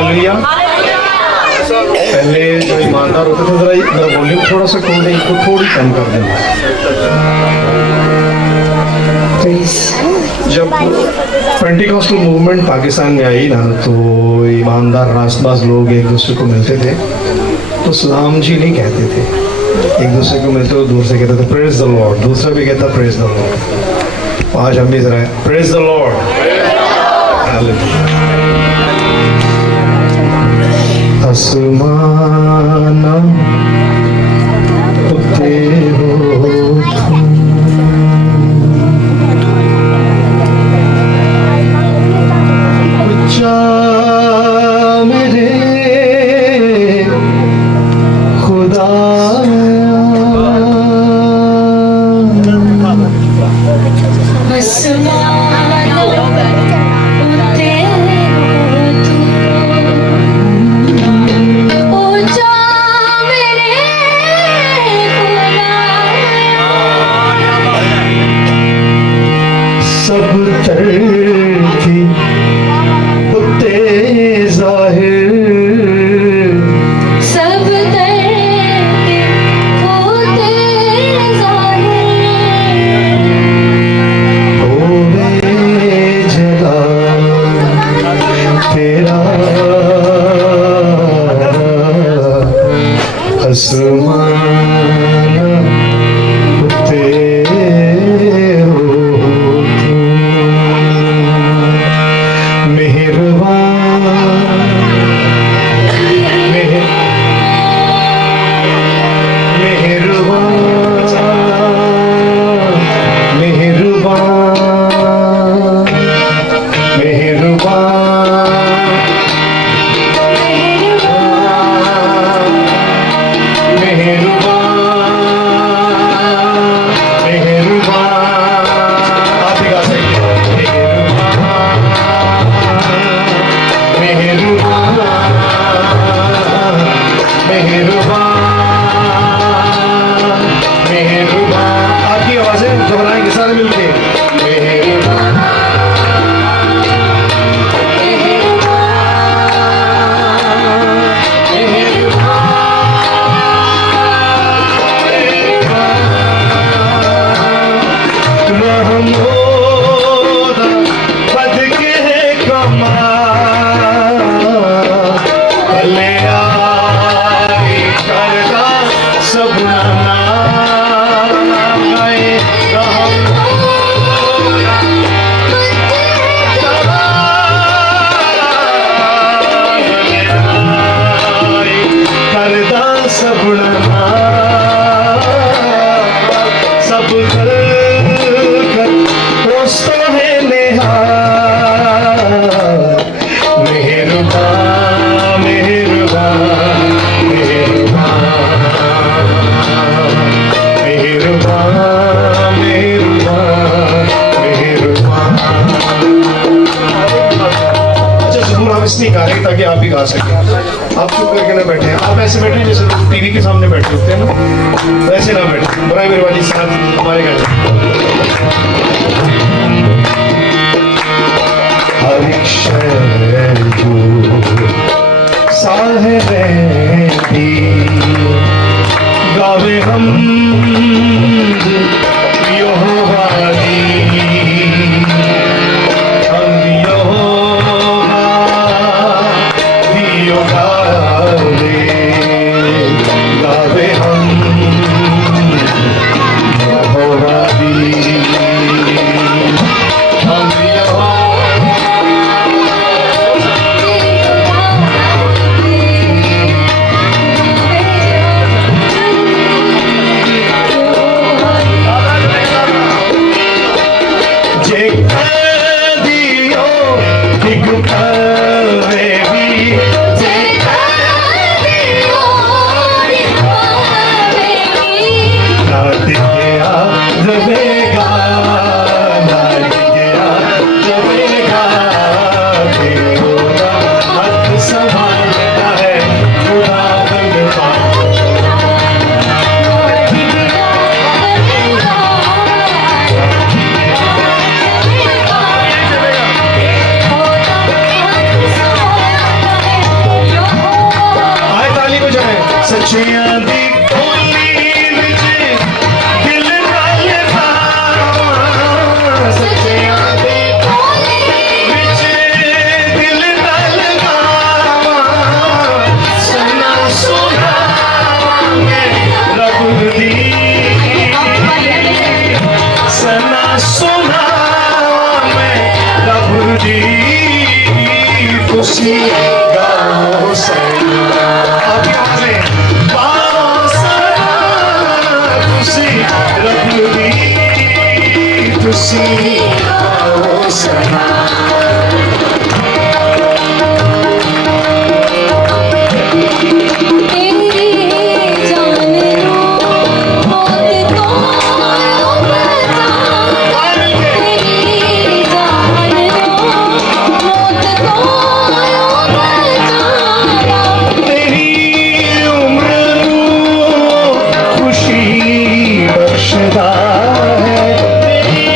Hallelujah. पहले जो ईमानदार होते थे, जरा मेरा वॉल्यूम थोड़ा सा खोल दें, इसको थोड़ी कम कर दें। जब पेंटिकॉस्टल मूवमेंट पाकिस्तान में आई ना, तो ईमानदार रास्तबाज लोग एक दूसरे को मिलते थे तो सलाम जी नहीं कहते थे, एक दूसरे को मिलते हो दूर से कहते थे प्रेज द लॉर्ड, दूसरा भी कहता प्रेज द लॉर्ड। आज हम भी जरा प्रेज द लॉर्ड। आसमाना उठते हो उच्चा मेरे खुदा सब तरती उते जाहिर, सब तरती उते जाहिर, होवे जला तेरा आसमान उते हो मेहरबान आपकी आवाजें दोहराएंगे सारे मिलके। इसलिए गा रहे ताकि आप भी गा सकें। आप चुप करके ना बैठे, आप ऐसे बैठे जैसे टीवी के सामने बैठे होते हैं ना, वैसे ना बैठे। बुराई मेरे वाली साथ हमारे घर हर एक शहर जो साहिबी गावे हम यहोवा दी, सचियां दी कोली विच दिल नाल गावां सचियां दी कोली विच दिल नाल गावां सना सुनावां मैं रब दी सना सुनावां मैं रब दी तुसी गाओ सना आपकी आवाज़ें गाओ सना तुसी रब दी तुसी गाओ सना तेरी जान लो मौत को बचाता तेरी जान लो मौत को बचाता तेरी उम्र नू खुशी बख्शदा है तेरी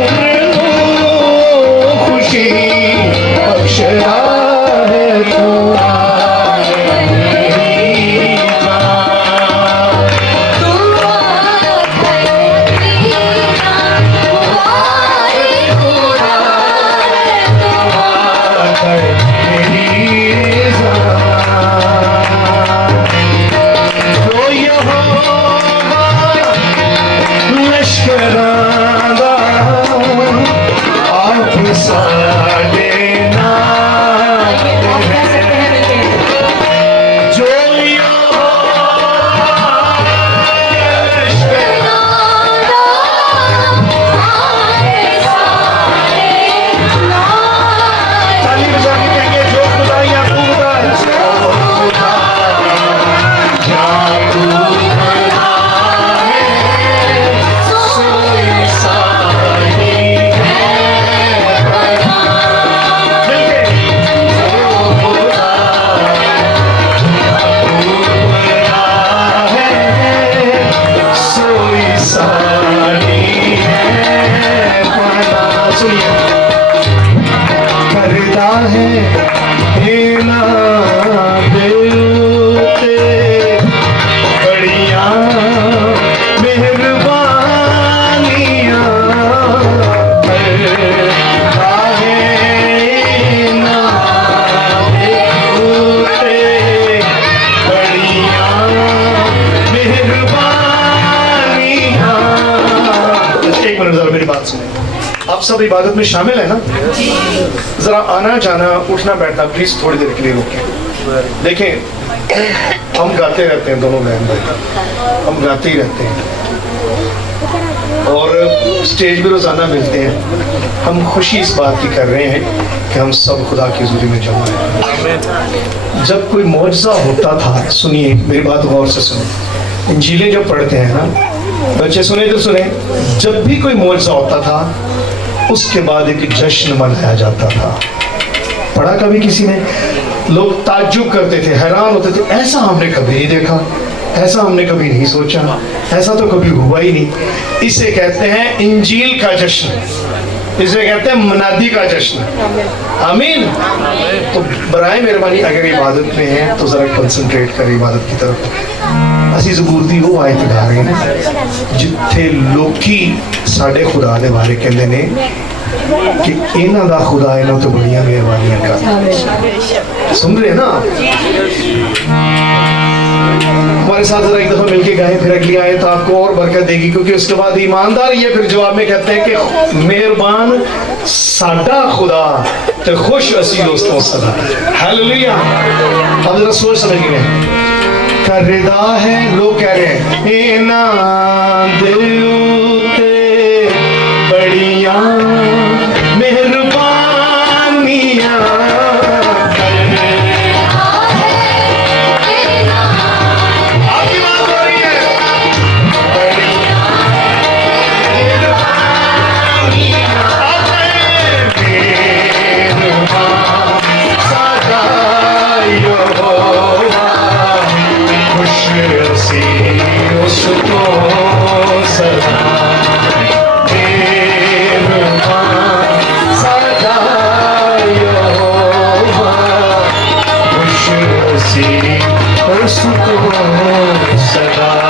उम्र नू खुशी बख्शदा है तू करता है हेना देते बड़िया मेहरबानियां करता है हेना देते बड़िया मेहरबानियां। एक मिनट जरा मेरी बात सुने। आप सब इबादत में शामिल है ना? जरा आना जाना उठना बैठना प्लीज थोड़ी देर के लिए रुकें। देखें हम गाते रहते हैं दोनों बहन भाई, हम गाते ही रहते हैं और स्टेज पे रोजाना मिलते हैं। हम खुशी इस बात की कर रहे हैं कि हम सब खुदा की हुजूरी में जमा हैं। जब कोई मौजज़ा होता था, सुनिए मेरी बात गौर से सुनिए, इंजीलें जब पढ़ते हैं ना बच्चे, सुने तो सुने, जब भी कोई मौजज़ा होता था उसके बाद एक जश्न मनाया जाता था। पढ़ा कभी किसी ने? लोग ताज्जुब करते थे, हैरान होते थे, ऐसा हमने कभी नहीं देखा, ऐसा हमने कभी नहीं सोचा, ऐसा तो कभी हुआ ही नहीं। इसे कहते हैं इंजील का जश्न, इसे कहते हैं मनादी का जश्न। आमीन। तो बराए मेहरबानी अगर इबादत में है तो जरा कंसंट्रेट करें इबादत की तरफ। ਅਸੀਂ ਜ਼ਬੂਰ ਦੀ ਉਹ ਆਇਤ ਗਾ ਰਹੇ ਨੇ ਜਿੱਥੇ ਲੋਕੀ ਸਾਡੇ ਖੁਦਾ ਦੇ ਬਾਰੇ ਕਹਿੰਦੇ ਨੇ कि इन्हां दा खुदा इन्हां तो बड़ियां मेहरबानियां करदा। सुन रहे हैं ना? हमारे साथ जरा एक दफा मिलके गाएं, फिर अगली आयत आपको और बरकत देगी, क्योंकि उसके बाद ईमानदार ये फिर जवाब में कहते हैं कि मेहरबान साडा खुदा ते खुश असी दोस्तों सदा। हालेलुया। अब जरा सोच समझिए, करदा है, लोग कह रहे हैं इन्हां दे उते बड़ियां मेहरबानियां आपकी बात हो रही है। खुश रसी उसको सदा सुख हो सदा